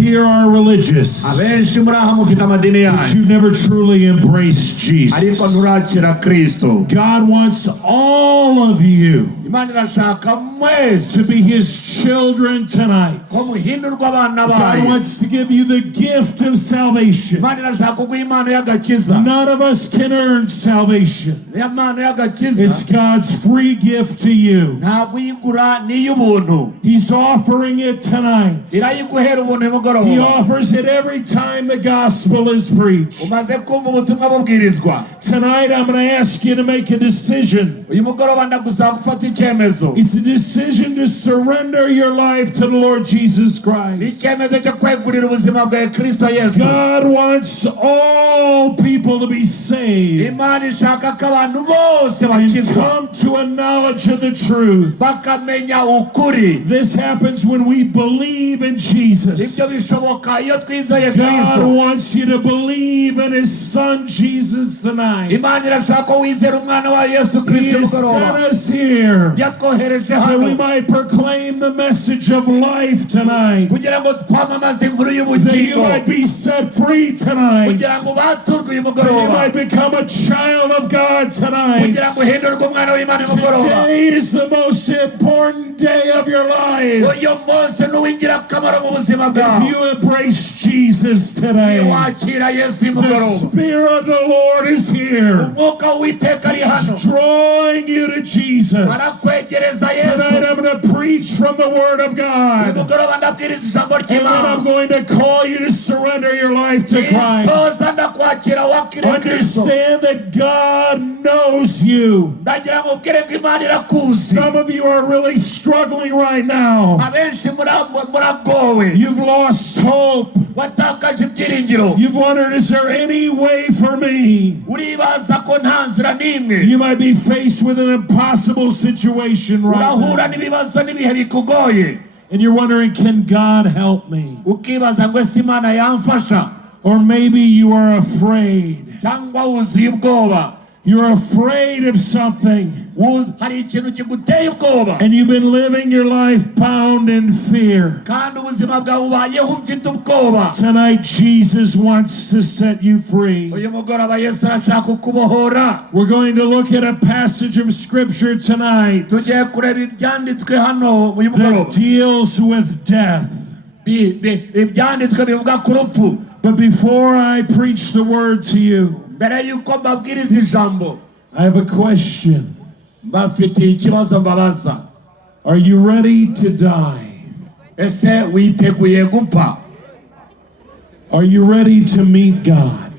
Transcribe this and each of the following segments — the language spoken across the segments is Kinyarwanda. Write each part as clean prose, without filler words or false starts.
here are religious, but you never truly embraced Jesus. God wants all of you to be His children tonight. God wants to give you the gift of salvation. None of us can earn salvation. It's God's free gift to you. He's offering it tonight. He offers it every time the gospel is preached. Tonight I'm going to ask you to make a decision. It's a decision to surrender your life to the Lord Jesus Christ. God wants all people to be saved and come to a knowledge of the truth. This happens when we believe in Jesus. God wants you to believe in His Son Jesus tonight. He has sent us here that we might proclaim the message of life tonight, that you might be set free tonight, that you might become a child of God tonight. Today is the most important day of your life. If you embrace Jesus today, the Spirit of the Lord is here. He's drawing you to Jesus. Tonight I'm going to preach from the Word of God, and then I'm going to call you to surrender your life to Christ. Understand that God knows you. Some of you are really struggling right now. You've lost hope. You've wondered, is there any way for me? You might be faced with an impossible situation right now, and you're wondering, can God help me? Or maybe you are afraid. You're afraid of something, and you've been living your life bound in fear. Tonight Jesus wants to set you free. We're going to look at a passage of Scripture tonight that deals with death. But before I preach the word to you, I have a question. Are you ready to die? Are you ready to meet God?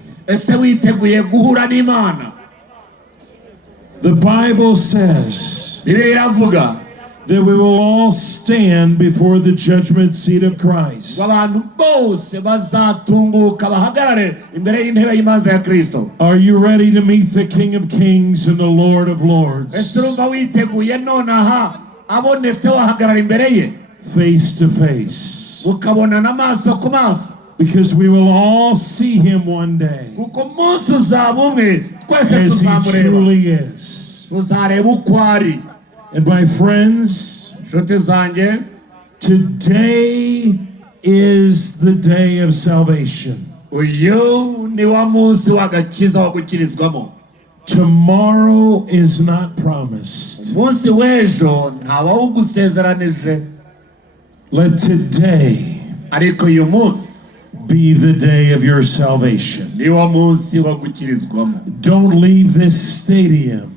The Bible says that we will all stand before the judgment seat of Christ. Are you ready to meet the King of Kings and the Lord of Lords? Face to face. Because we will all see Him one day as He truly is. And my friends, today is the day of salvation. Tomorrow is not promised. Let today be the day of your salvation. Don't leave this stadium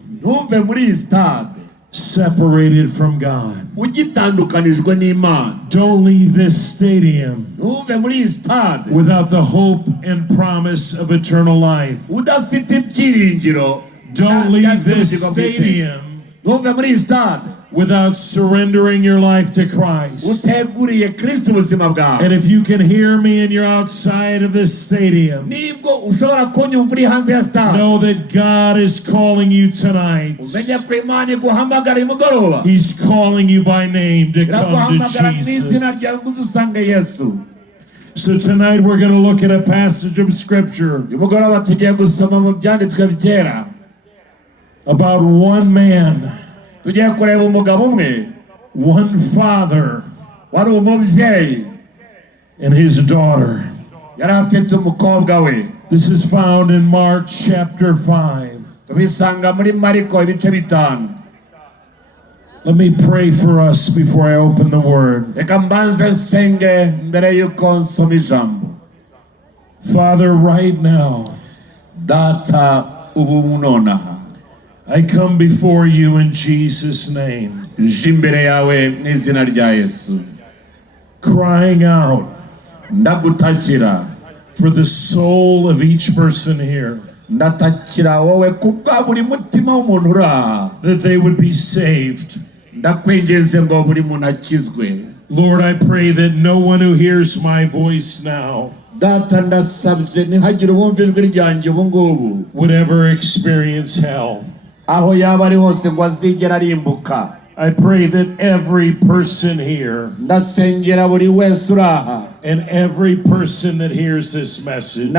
separated from God. Don't leave this stadium without the hope and promise of eternal life. Don't leave this stadium without surrendering your life to Christ. And if you can hear me and you're outside of this stadium, know that God is calling you tonight. He's calling you by name to come to Jesus. So tonight we're going to look at a passage of Scripture about one man, one father, and his daughter. This is found in Mark chapter 5. Let me pray for us before I open the word. Father, right now, I come before you in Jesus' name, crying out for the soul of each person here, that they would be saved. Lord, I pray that no one who hears my voice now would ever experience hell. I pray that every person here and every person that hears this message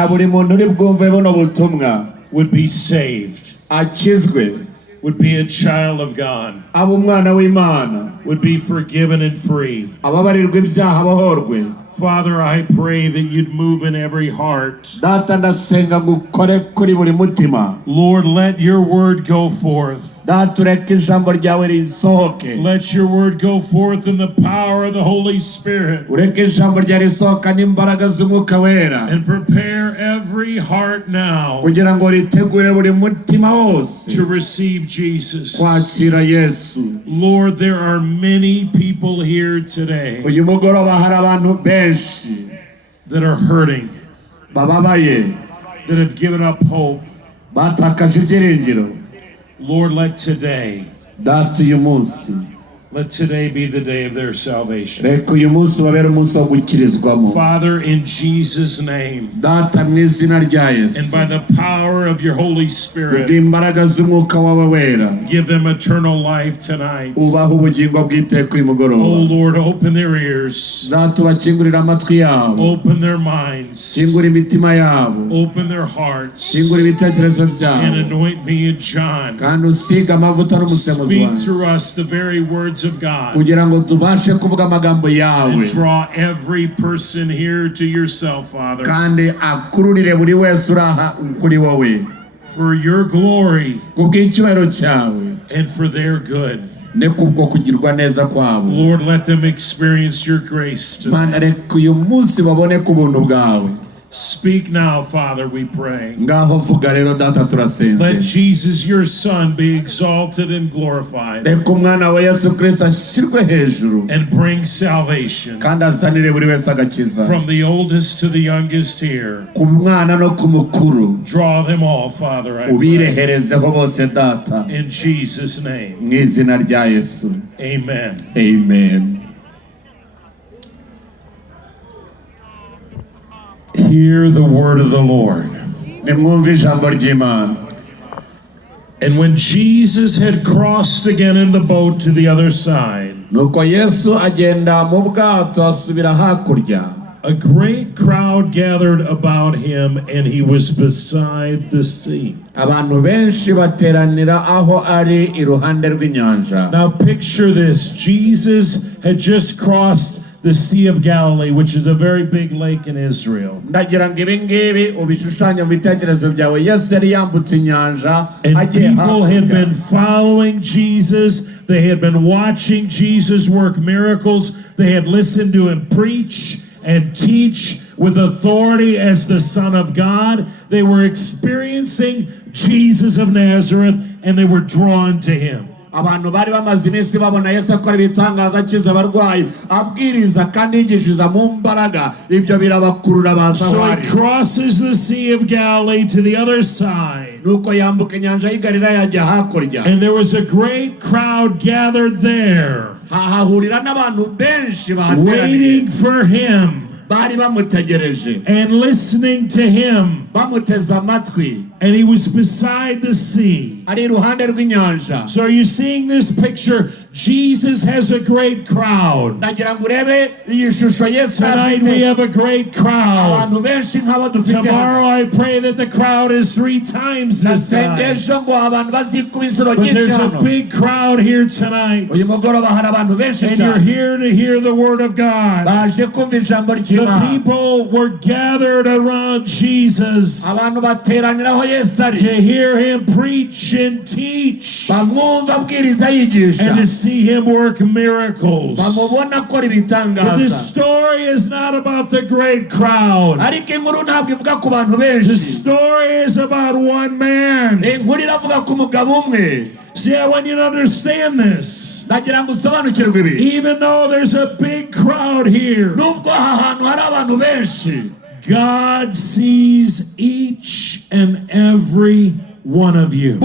would be saved, would be a child of God, would be forgiven and free. Father, I pray that you'd move in every heart. Lord, let your word go forth. Let your word go forth in the power of the Holy Spirit, and prepare every heart now to receive Jesus. Lord, there are many people here today that are hurting, that have given up hope. Lord, let today be the day of their salvation. Father, in Jesus' name, and by the power of your Holy Spirit, give them eternal life tonight. Oh Lord, open their ears, open their minds, open their hearts, and anoint me and John. Speak through us the very words of God, and draw every person here to yourself, Father, for your glory and for their good. Lord, let them experience your grace tonight. Speak now, Father, we pray. Let Jesus, your Son, be exalted and glorified, and bring salvation from the oldest to the youngest here. Draw them all, Father, I pray. In Jesus' name. Amen. Amen. Hear the word of the Lord. And when Jesus had crossed again in the boat to the other side, a great crowd gathered about him, and he was beside the sea. Now picture this. Jesus had just crossed the Sea of Galilee, which is a very big lake in Israel. And people had been following Jesus. They had been watching Jesus work miracles. They had listened to him preach and teach with authority as the Son of God. They were experiencing Jesus of Nazareth, and they were drawn to him. So he crosses the Sea of Galilee to the other side, and there was a great crowd gathered there, waiting for him and listening to him. And he was beside the sea. So are you seeing this picture? Jesus has a great crowd. Tonight we have a great crowd. Tomorrow I pray that the crowd is 3 times this size. But there's a big crowd here tonight. And you're here to hear the word of God. The people were gathered around Jesus to hear him preach and teach and to see him work miracles. But this story is not about the great crowd. The story is about one man. See, I want you to understand this. Even though there's a big crowd here, God sees each and every one of you.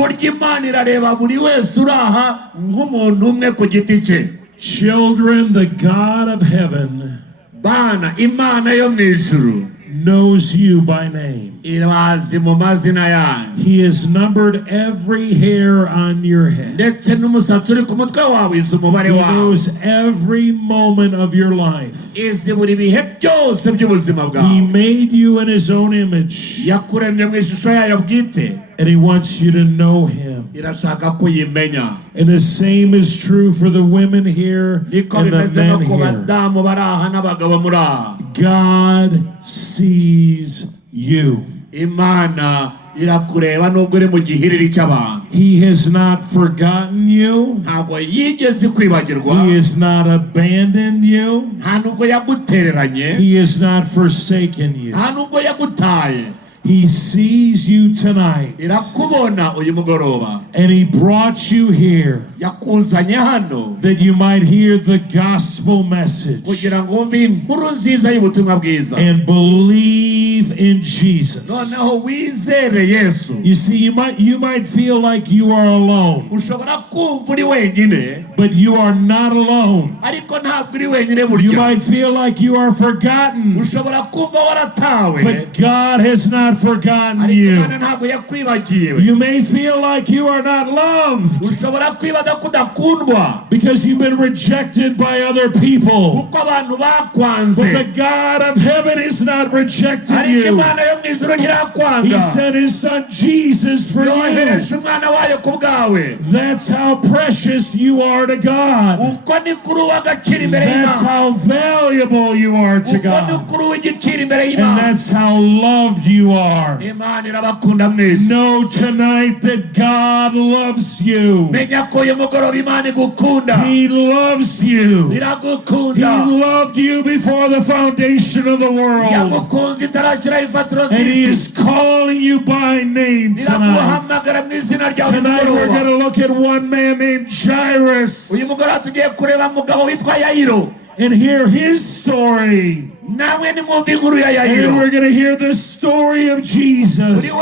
Children, the God of heaven knows you by name. He has numbered every hair on your head. He knows every moment of your life. He made you in his own image. And he wants you to know him. And the same is true for the women here and the men here. God sees you. He has not forgotten you. He has not abandoned you. He has not forsaken you. He sees you tonight. And he brought you here that you might hear the gospel message and believe in Jesus. You see, you might feel like you are alone, but you are not alone. You might feel like you are forgotten, but God has not forgotten you. You may feel like you are not loved because you've been rejected by other people. But the God of heaven is not rejecting you. He sent his son Jesus for you. That's how precious you are to God. That's how valuable you are to God. And that's how loved you are. Know tonight that God loves you. He loves you. He loved you before the foundation of the world. And he is calling you by name tonight. Tonight we're going to look at one man named Jairus and hear his story. And then we're going to hear the story of Jesus. And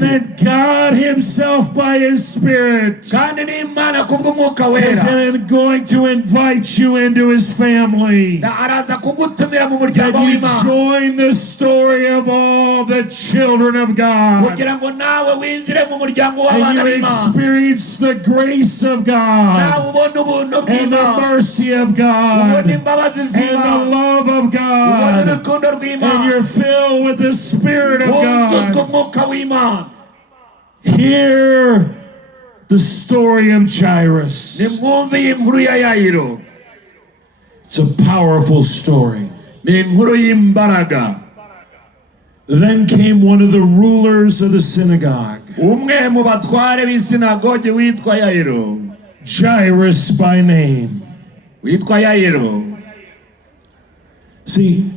then God himself by his Spirit is going to invite you into his family. That you join the story of all the children of God. And you experience the grace of God. And the mercy of God. And the love of God, and you're filled with the Spirit of God. Hear the story of Jairus. It's a powerful story. Then came one of the rulers of the synagogue, Jairus by name. See,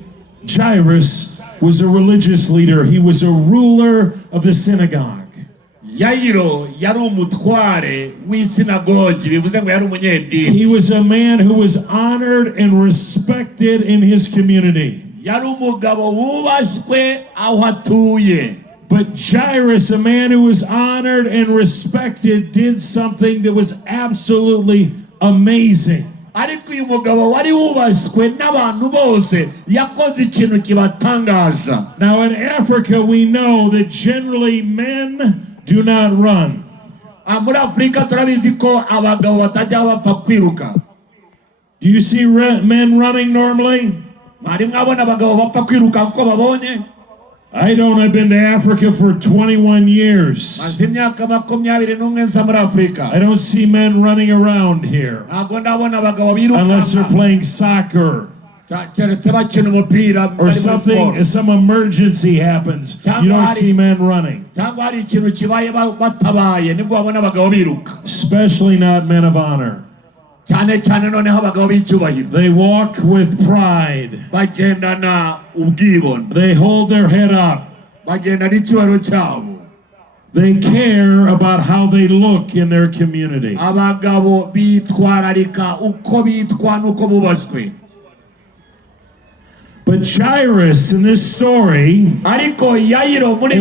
Jairus was a religious leader. He was a ruler of the synagogue. He was a man who was honored and respected in his community. But Jairus, a man who was honored and respected, did something that was absolutely amazing. Now in Africa we know that generally men do not run. muri Afrika turabizi ko abagabo batajya bapfa kwiruka. Do you see men running normally? Mwari mwabona abagabo bapfa kwiruka uko babonye? I don't. I've been to Africa for 21 years. I don't see men running around here unless they're playing soccer or something. Some emergency happens, you don't see men running. Especially not men of honor. They walk with pride. They hold their head up. They care about how they look in their community. But Jairus in this story, and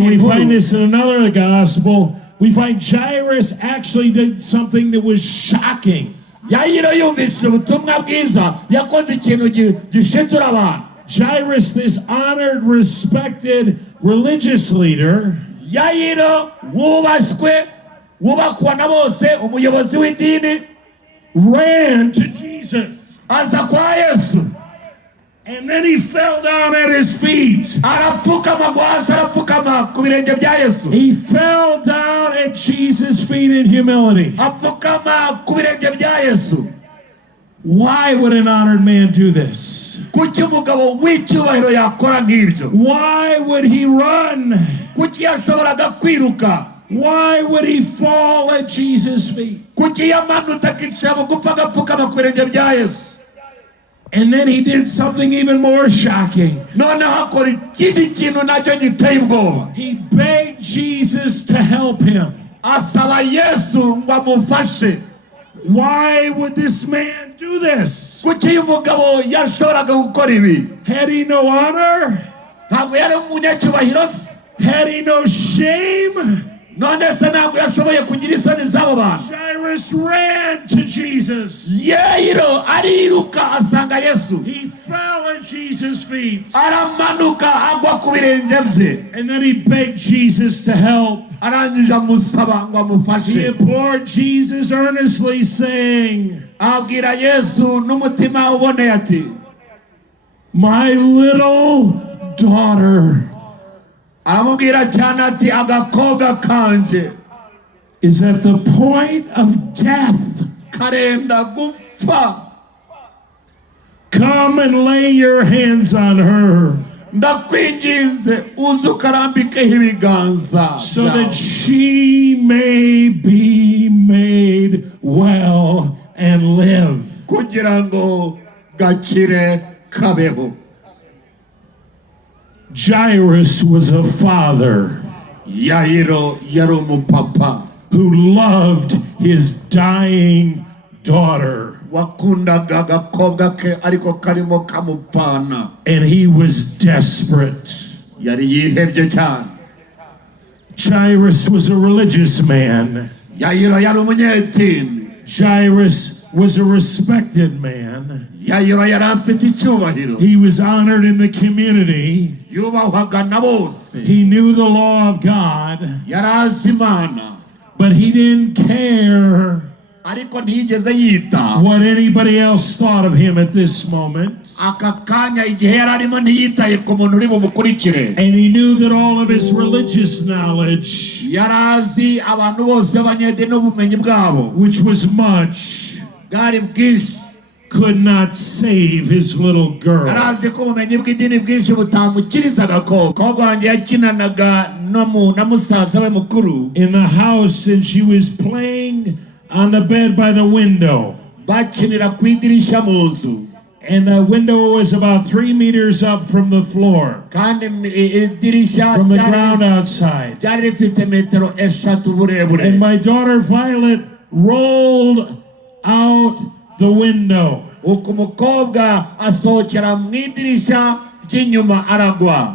we find this in another gospel, we find Jairus actually did something that was shocking. Jairus, this honored, respected religious leader, ran to Jesus. And then he fell down at his feet. He fell down at Jesus' feet in humility. Why would an honored man do this? Why would he run? Why would he fall at Jesus' feet? And then he did something even more shocking. He begged Jesus to help him. Why would this man do this? Had he no honor? Had he no shame? Jairus ran to Jesus. He fell at Jesus' feet. And then he begged Jesus to help. He implored Jesus earnestly, saying, my little daughter is at the point of death. Come and lay your hands on her, so that she may be made well and live. Jairus was a father who loved his dying daughter. And he was desperate. Jairus was a religious man. Jairus was a respected man. He was honored in the community. He knew the law of God. But he didn't care what anybody else thought of him at this moment. And he knew that all of his religious knowledge, which was much, could not save his little girl. In the house, and she was playing on the bed by the window. And the window was about 3 meters up from the floor, from the ground outside. And my daughter Violet rolled out the window.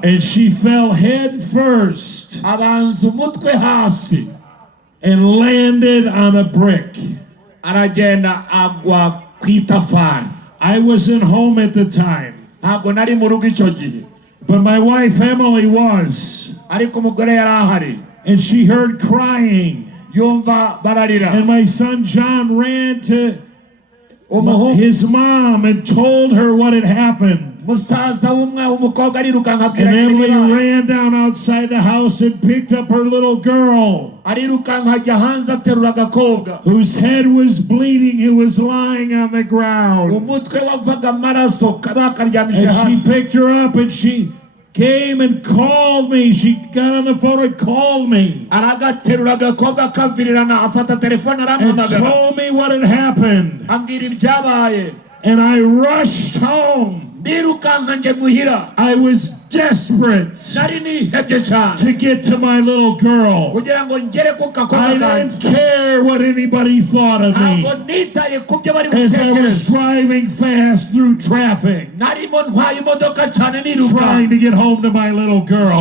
And she fell head first and landed on a brick. I wasn't home at the time, but my wife Emily was. And she heard crying. And my son John ran to his mom and told her what had happened. And Emily ran down outside the house and picked up her little girl, whose head was bleeding, who was lying on the ground. And she picked her up and she came and called me. She got on the phone and called me and told me what had happened. And I rushed home. I was desperate to get to my little girl. I didn't care what anybody thought of me as I was driving fast through traffic, trying to get home to my little girl.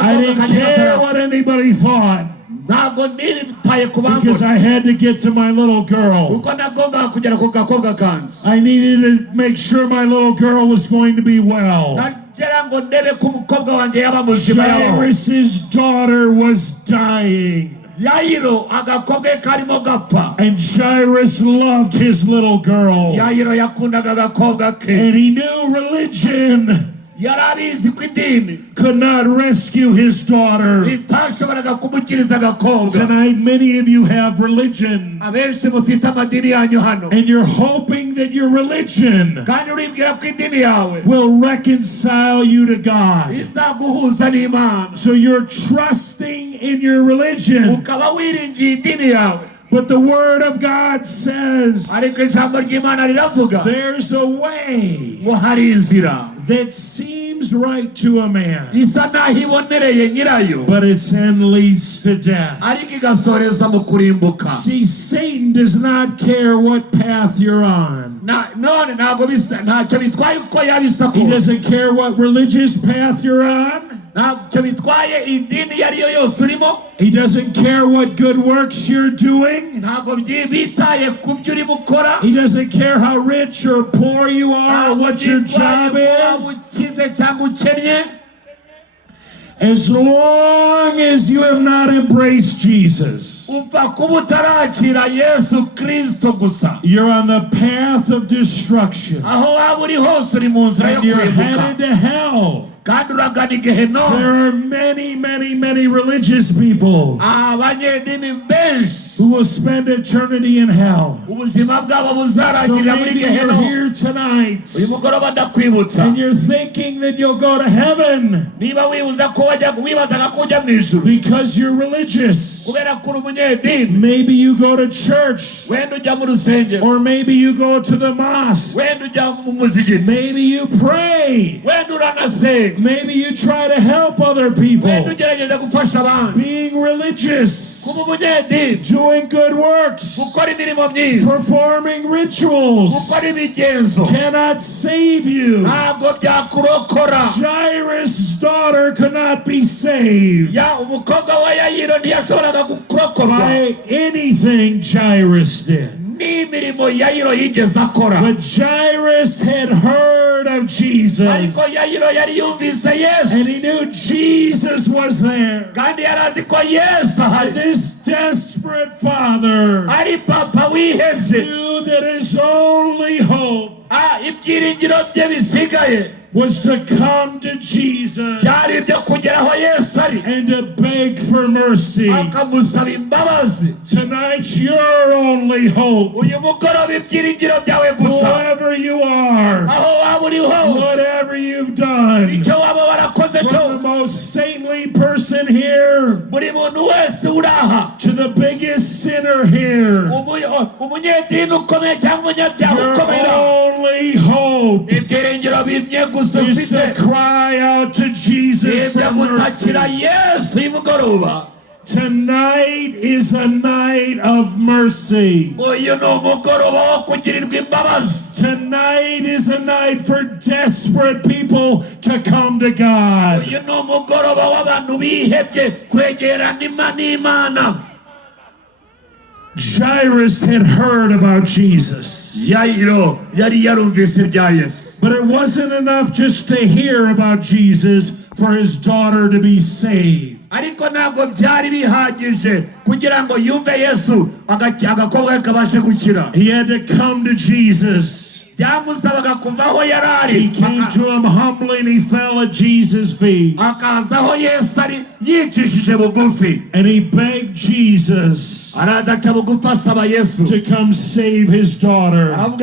I didn't care what anybody thought, because I had to get to my little girl. I needed to make sure my little girl was going to be well. Jairus' daughter was dying, and Jairus loved his little girl, and he knew religion could not rescue his daughter. Tonight, many of you have religion, and you're hoping that your religion will reconcile you to God. So you're trusting in your religion. But the Word of God says there's a way that seems right to a man, but its end leads to death. See, Satan does not care what path you're on. He doesn't care what religious path you're on. He doesn't care what good works you're doing. He doesn't care how rich or poor you are or what your job is. As long as you have not embraced Jesus, you're on the path of destruction, and you're headed to hell. There are many religious people who will spend eternity in hell. So maybe you're here tonight and you're thinking that you'll go to heaven because you're religious. Maybe you go to church, or maybe you go to the mosque. Maybe you pray. Maybe you try to help other people. Being religious, doing good works, performing rituals cannot save you. Jairus' daughter could not be saved by anything Jairus did. But Jairus had heard of Jesus, and he knew Jesus was there. And this desperate father knew that his only hope was to come to Jesus and to beg for mercy. Tonight, your only hope, whoever you are, whatever you've done, from the most saintly person here to the biggest sinner here, your only hope is to cry out to Jesus for mercy. Tonight is a night of mercy. Tonight is a night for desperate people to come to God. Jairus had heard about Jesus. But it wasn't enough just to hear about Jesus for his daughter to be saved. ariko ntabwo byari bihagije kugira ngo yumve Yesu agakobwa kabashe gukira. He had to come to Jesus. He came to him humbly and he fell at Jesus' feet. And he begged Jesus to come save his daughter. And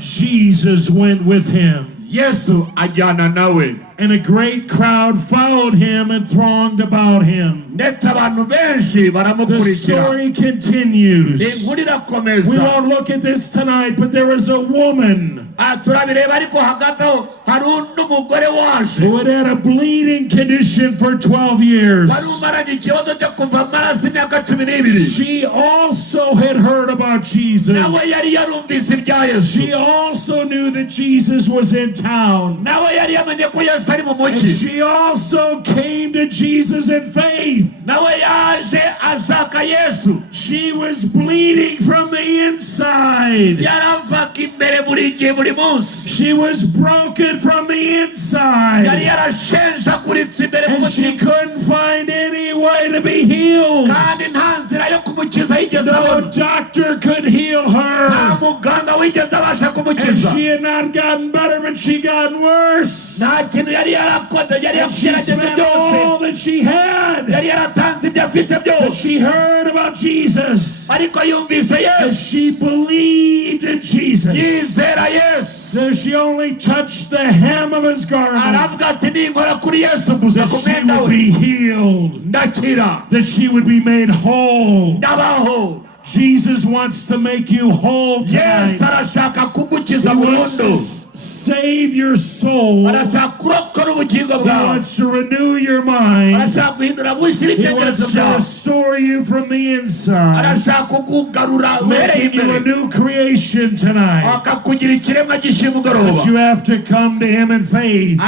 Jesus went with him. And a great crowd followed him and thronged about him. The story continues. We won't look at this tonight, but there was a woman who had had a bleeding condition for 12 years. She also had heard about Jesus. She also knew that Jesus was in town. And she also came to Jesus in faith. She was bleeding from the inside. She was broken from the inside. And she couldn't find any way to be healed. No doctor could heal her. And she had not gotten better, but she got worse. And she spent all that she had. But she heard about Jesus. And she believed in Jesus. So she only touched the hem of his garment. That she would be healed. That she would be made whole. Jesus wants to make you whole tonight. He wants to save your soul. He wants to renew your mind. He wants to restore you from the inside. Making you a new creation tonight. But you have to come to him in faith.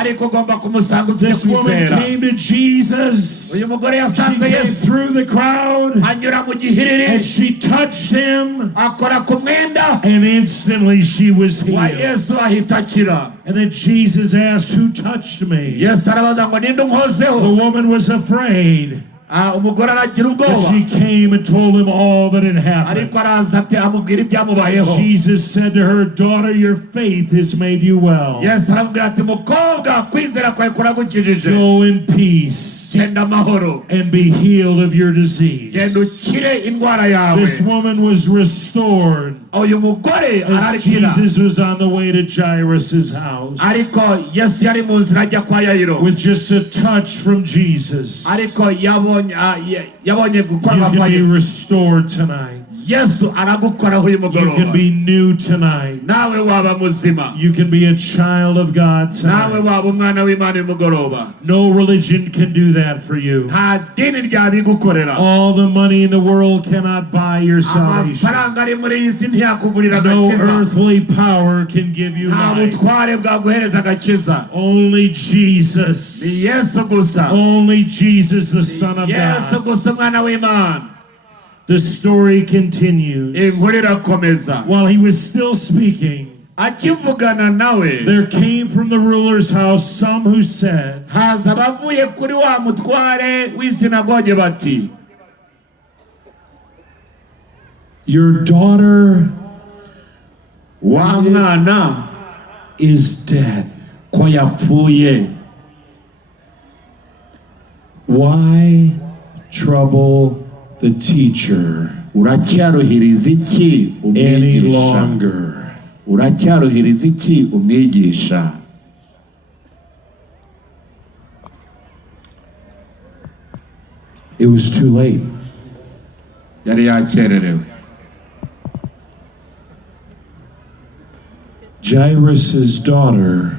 This woman came to Jesus. She came through the crowd. And she touched him. And instantly she was healed. And then Jesus asked, who touched me? The woman was afraid. But she came and told him all that had happened. Jesus said to her, daughter, your faith has made you well. Go in peace and be healed of your disease. This woman was restored as Jesus was on the way to Jairus' house. With just a touch from Jesus, you can be restored tonight. You can be new tonight. You can be a child of God tonight. No religion can do that for you. All the money in the world cannot buy your salvation. No earthly power can give you life. Only Jesus. Only Jesus, the Son of God. The story continues. While he was still speaking, there came from the ruler's house some who said, your daughter is dead. Why trouble the teacher any longer? It was too late. Jairus' daughter,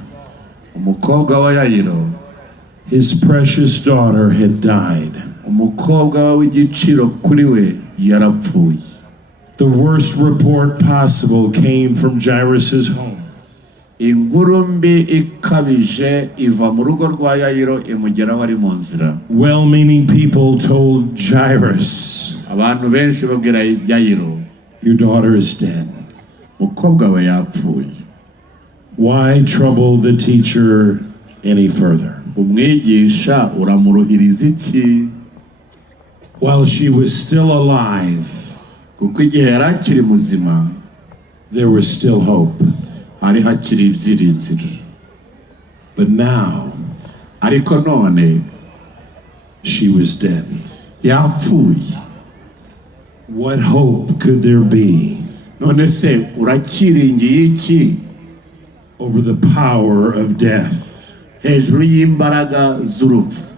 his precious daughter, had died. The worst report possible came from Jairus' home. Well-meaning people told Jairus, your daughter is dead. Why trouble the teacher any further. Umwigisha uramuruhiriza iki? While she was still alive, kuko igihe yari akiri muzima, there was still hope. Hari hakiri ibyiringiro. But now, ariko none, she was dead. Yapfuye. What hope could there be? None se urakiringiye iki? Over the power of death. Hejuru y'imbaraga z'urupfu.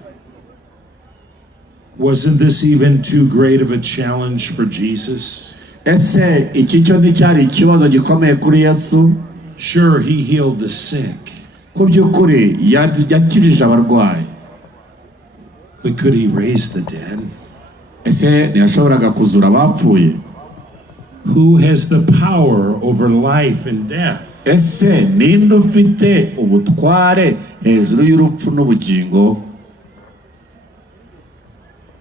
Wasn't this even too great of a challenge for Jesus? Ese iki cyo nticyari ikibazo gikomeye kuri Yesu? Sure, he healed the sick. Ku by'ukuri yakirije abarwayi. But could he raise the dead? Ese ntiyashoboraga kuzura abapfuye? Who has the power over life and death? Ese ninde ufite ubutware hejuru y'urupfu n'ubugingo?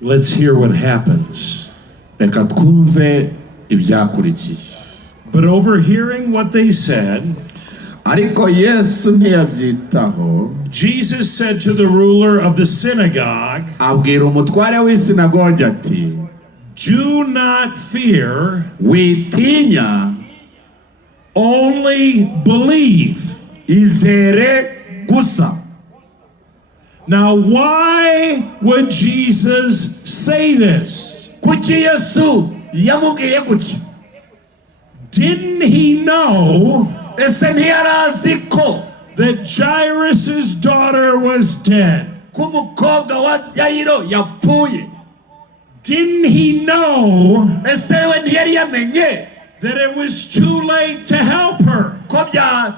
Let's hear what happens. Reka twumve ibyakurikiye. But overhearing what they said, ariko Yesu ntiyabyitaho. Jesus said to the ruler of the synagogue, abwira umutware w'isinagogi ati, do not fear, witinya, only believe. Izere gusa. Now, why would Jesus say this? Kuki Yesu yamubwiye gutya? Didn't he know ese ntiyarazi ko that Jairus' daughter was dead? ko umukobwa wa Yayiro yapfuye? Didn't he know ese we ntiyari yamenye that it was too late to help her? ko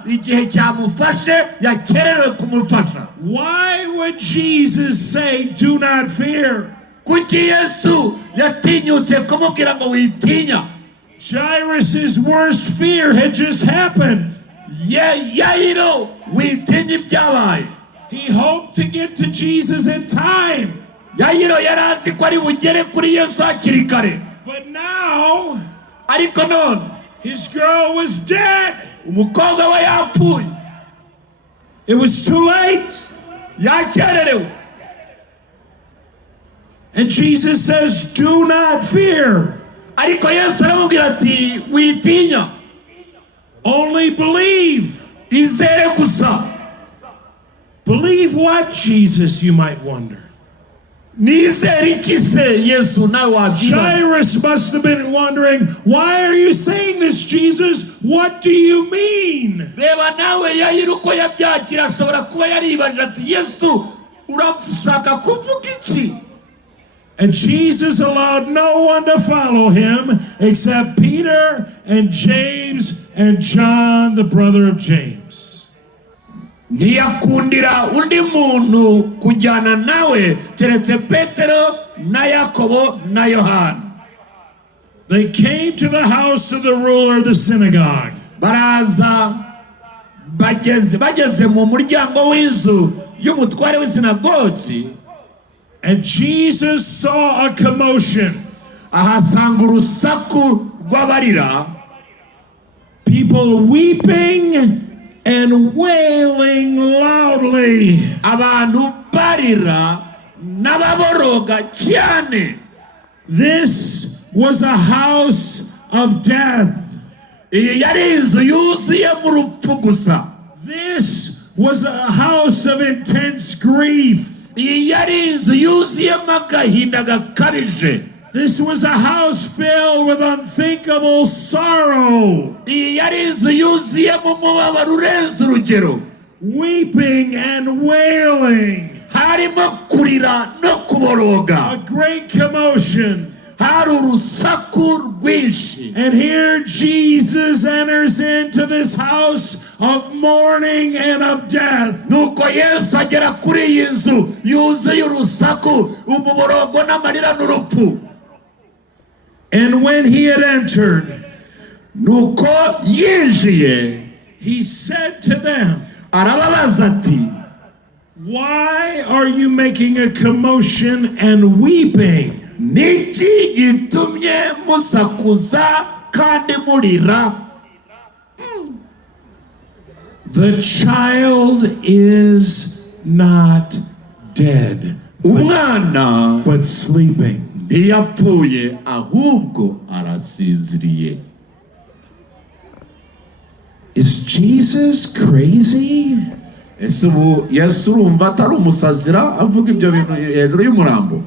igihe cyamufashe yakererewe kumufasha? Why would Jesus say, do not fear? Kuki Yesu yatinyutse kumubwira ngo witinya? Jairus' worst fear had just happened. Yayiro, witinya ibyabaye. He hoped to get to Jesus in time. Yayiro yarazi ko ari bugere kuri Yesu hakiri kare. But now, ariko none, his girl was dead. Umukobwa we yapfuye. It was too late. Yakererewe. And Jesus says, do not fear. Ariko Yesu aramubwira ati, witinya. Only believe. Izere gusa. Believe what, Jesus, you might wonder. Nizere iki se Yesu nawe wabyibaza? Jairus must have been wondering, why are you saying this, Jesus? What do you mean? Reba nawe Yayiro uko yabyakira ashobora kuba yaribaje ati, Yesu urashaka kuvuga iki? And Jesus allowed no one to follow him except Peter and James and John, the brother of James. Ntiyakundira undi muntu kujyana nawe keretse Petero na Yakobo na Yohana. They came to the house of the ruler of the synagogue. Baraza bageze mu muryango w'inzu y'umutware w'isinagogi. And Jesus saw a commotion. Ahasanga urusaku rw'abarira. People weeping and wailing loudly. Abantu barira n'ababoroga cyane. This was a house of death. Iyi yari inzu yuzuyemo urupfu gusa. This was a house of intense grief. Iyi yari inzu yuzuyemo agahinda gakarije. This was a house filled with unthinkable sorrow. Iyi yari inzu yuzuyemo umubabaro urenze urugero. Weeping and wailing. Harimo kurira no kuboroga. A great commotion. Hari urusaku rwinshi. And here Jesus enters into this house of mourning and of death. Nuko Yesu agera kuri iyi nzu yuzuye urusaku, umuborogo n'amarira n'urupfu. And when he had entered, nuko yinjiye, he said to them, arababaza ati, why are you making a commotion and weeping? Niki gitumye musakuza kandi murira? The child is not dead, but sleeping. ntiyapfuye ahubwo arasinziriye. Is Jesus crazy? Ese ubu Yesu urumva atari umusazira avuga ibyo bintu hejuru y'umurambo?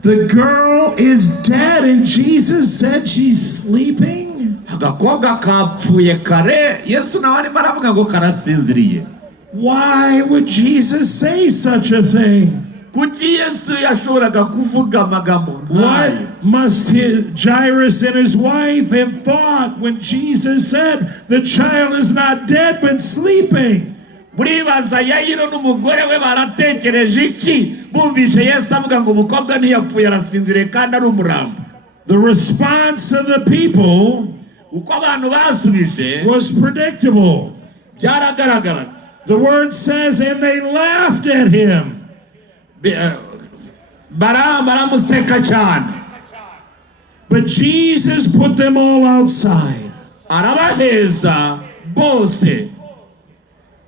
The girl is dead and Jesus said she's sleeping? Agakobwa kapfuye kare, Yesu nawe arimo aravuga ngo karasinziriye. Why would Jesus say such a thing? Kuki Yesu yashoboraga kuvuga amagambo What must Jairus and his wife have thought when Jesus said the child is not dead but sleeping? Muribaza Yayiro n'umugore we baratekereje iki bumvise Yesu avuga ngo umukobwa ntiyapfuye arasinziriye kandi ari umurambo? The response of the people uko abantu basubije was predictable. Byaragaragara. The word says, and they laughed at him. Baramuseka cyane. But Jesus put them all outside. Arabaheza bose.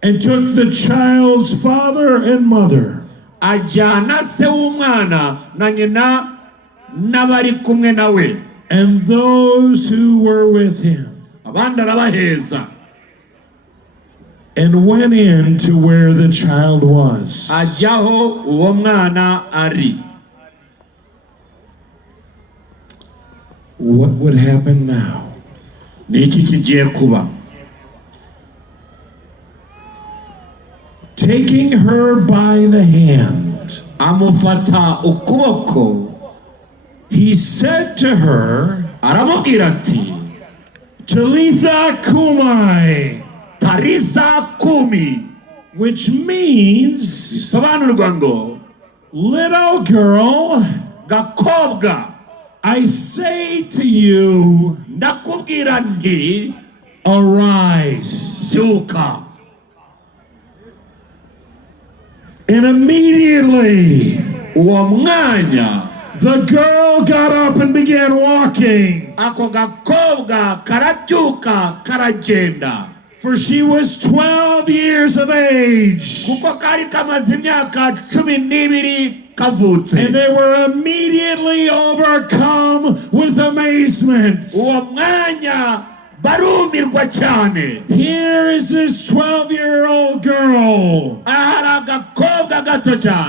And took the child's father and mother. Ajyana se w'umwana na nyina n'abari kumwe nawe. And those who were with him. Abandi arabaheza. And went in to where the child was. Ajyaho uwo mwana ari. What would happen now? Niki kigiye kuba? Taking her by the hand, amufata ukuboko, he said to her, aramubwira ati, Talitha kumai, Tariza kumi, which means, bisobanurwa ngo, little girl, gakobwa, I say to you, ndakubwira nti, arise. Zuka. And immediately, uwo mwanya, the girl got up and began walking. Ako gakobwa karabyuka karagenda. For she was 12 years of age. Kuko kari kamaze imyaka 12 kavutse. And they were immediately overcome with amazement. Uwo mwanya barumirwa cyane. Here is this 12-year-old girl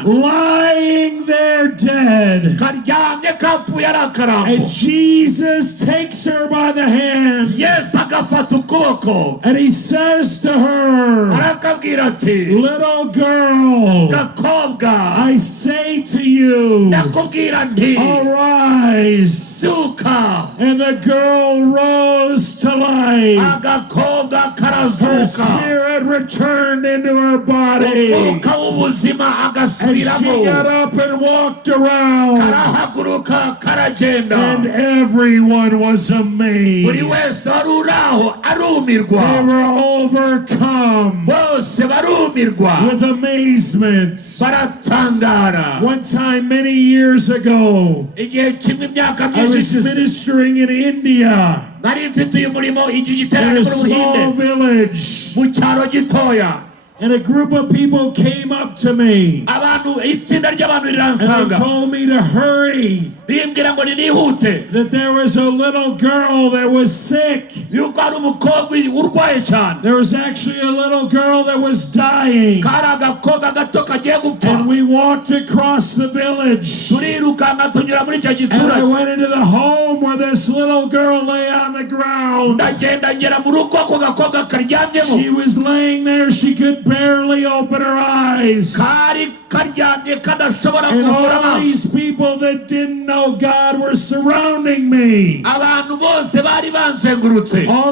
lying there dead. And Jesus takes her by the hand. And he says to her, little girl, I say to you, arise. And the girl rose to life. Her spirit returned into her body. And she got up and walked around. And everyone was amazed. They were overcome with amazement. One time many years ago, I was ministering in India. In a small village. And a group of people came up to me. And they told me to hurry. That there was a little girl that was sick. There was actually a little girl that was dying. And we walked across the village. And I went into the home where this little girl lay on the ground. She was laying there. She could barely open her eyes. And all these people that didn't know God were surrounding me. All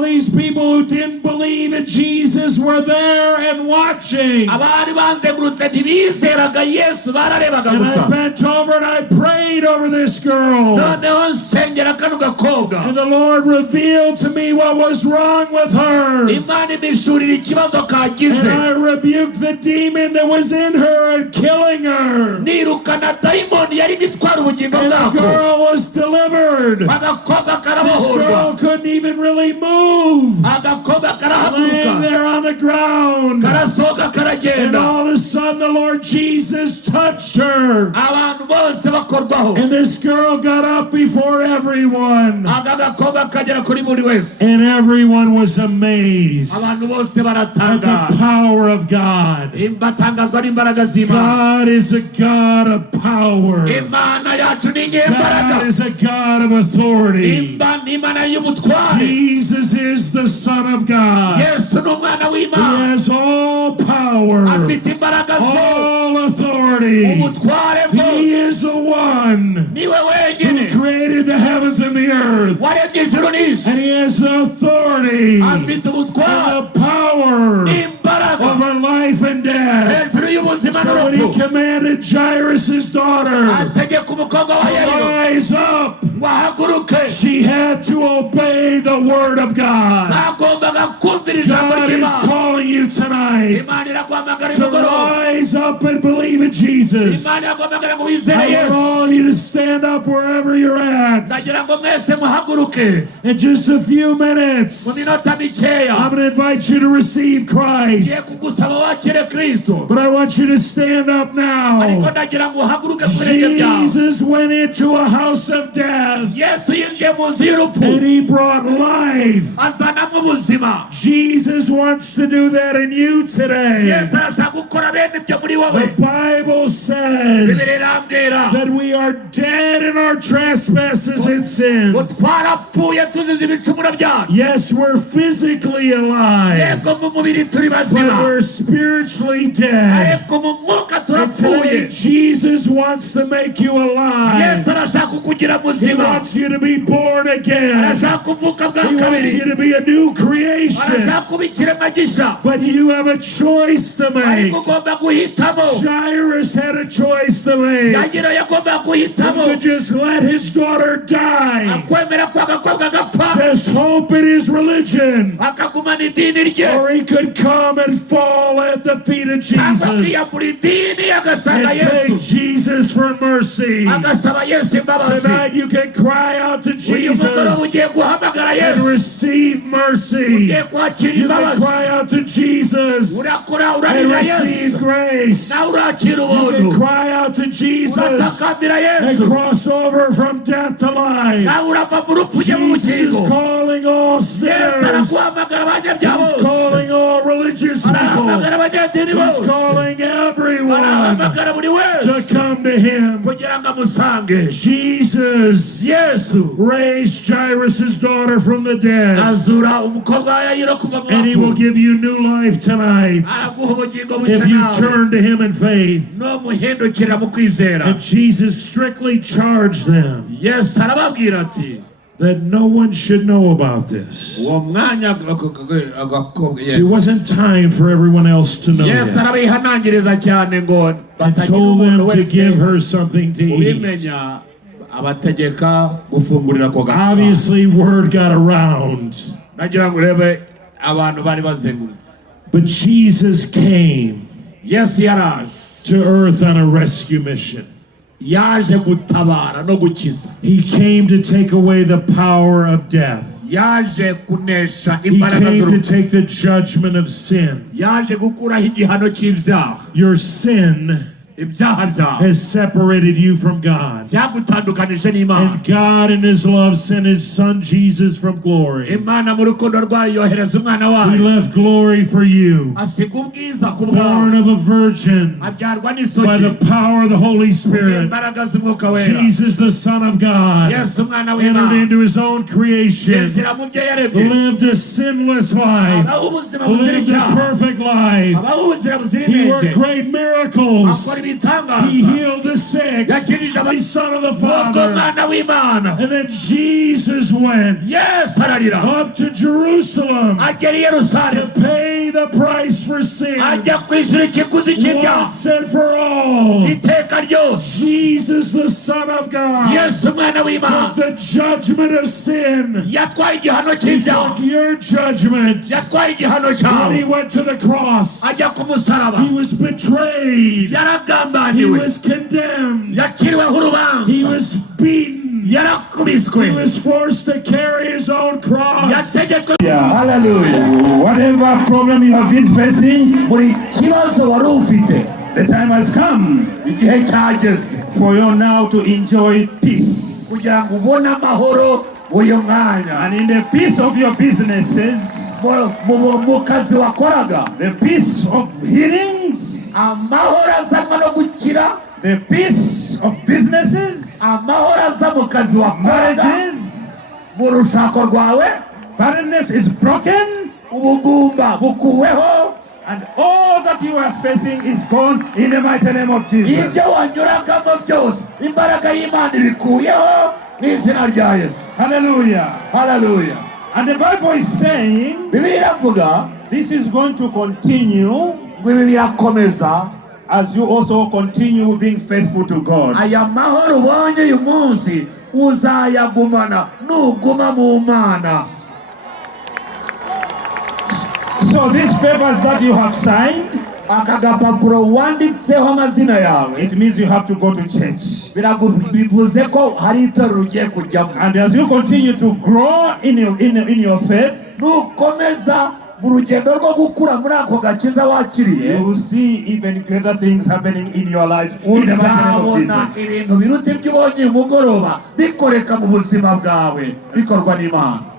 these people who didn't believe in Jesus were there and watching. And I bent over and I prayed over this girl. And the Lord revealed to me what was wrong with her. And I rebuked the demon that was in her and killing her. And the girl was delivered. This girl couldn't even really move. Laying there on the ground. And all of a sudden the Lord Jesus touched her. And this girl got up before everyone. And everyone was amazed at the power of God. God is a God of power. God is a God of authority. Jesus is the Son of God. He has all power, all authority. He is the one who created the heavens and the earth. And he has the authority and the power over life and death. So when he commanded Jairus' daughter to rise up, she had to obey the word of God. God is calling you tonight to rise up and believe in Jesus. I want all you to stand up wherever you're at. In just a few minutes, I'm going to invite you to receive Christ. But I want you to stand up now. Jesus went into a house of death and he brought life. Jesus wants to do that in you today. The Bible says that we are dead in our trespasses and sins. Yes, we're physically alive, but we're spiritually dead. And today Jesus wants to make you alive. He wants you to be born again. He wants you to be a new creation. But you have a choice to make. Jairus had a choice to make. He could just let his daughter die. Just hope in his religion. Or he could come and fall at the feet of Jesus and beg Jesus for mercy. Tonight you can cry out to Jesus and receive mercy. You can cry out to Jesus and receive grace. You can cry out to Jesus and cross over from death to life. Jesus is calling all sinners. He's calling all religious people. He's calling everyone to come to him. Jesus raised Jairus' daughter from the dead. And he will give you new life tonight if you turn to him in faith. And Jesus strictly charged them that no one should know about this. So it wasn't time for everyone else to know that. And told them to give her something to eat. Obviously, word got around. But Jesus came to earth on a rescue mission. He came to take away the power of death. He came to take the judgment of sin. Your sin has separated you from God. And God in his love sent his son Jesus from glory. He left glory for you. Born of a virgin by the power of the Holy Spirit. Jesus, the Son of God, entered into his own creation, lived a sinless life, lived a perfect life. He worked great miracles. He healed the sick. The Son of the Father. And then Jesus went up to Jerusalem to pay the price for sin. Once and for all. Jesus, the Son of God, took the judgment of sin. He took your judgment. When he went to the cross, he was betrayed. He was condemned. He was beaten. yarakubiswe. He was forced to carry his own cross. Yategetswe. Hallelujah. Whatever problem you have been facing, buri kibazo wari ufite, the time has come igihe cyageze for you now to enjoy peace. kugira ngo ubone amahoro uyu mwanya. And in the peace of your businesses, mu kazi wakoraga, the peace of healings, amahoro azanwa no gukira, the peace of businesses, amahoro aza mu kazi wakoraga, marriages, mu rushako rwawe, barrenness is broken, ubugumba bukuweho, and all that you are facing is gone in the mighty name of Jesus. ibyo wanyuragamo byose imbaraga y'Imana ibikuyeho n'izina rya Yesu. Hallelujah. Hallelujah. And the Bible is saying Bibiliya iravuga this is going to continue ibi birakomeza as you also continue being faithful to God. aya mahoro ubonye uyu munsi uzayagumana nuguma mu Mana. So these papers that you have signed, akagapapuro wanditseho amazina yawe, it means you have to go to church. bivuze ko hari itorero ugiye kujyamo. And as you continue to grow in your faith, nukomeza mu rugendo rwo gukura muri ako gakiza wakiriye, you will see even greater things happening in your life in the mighty name of uzabona Jesus. ibintu biruta ibyo ubonye umugoroba bikoreka mu buzima bwawe bikorwa n'Imana.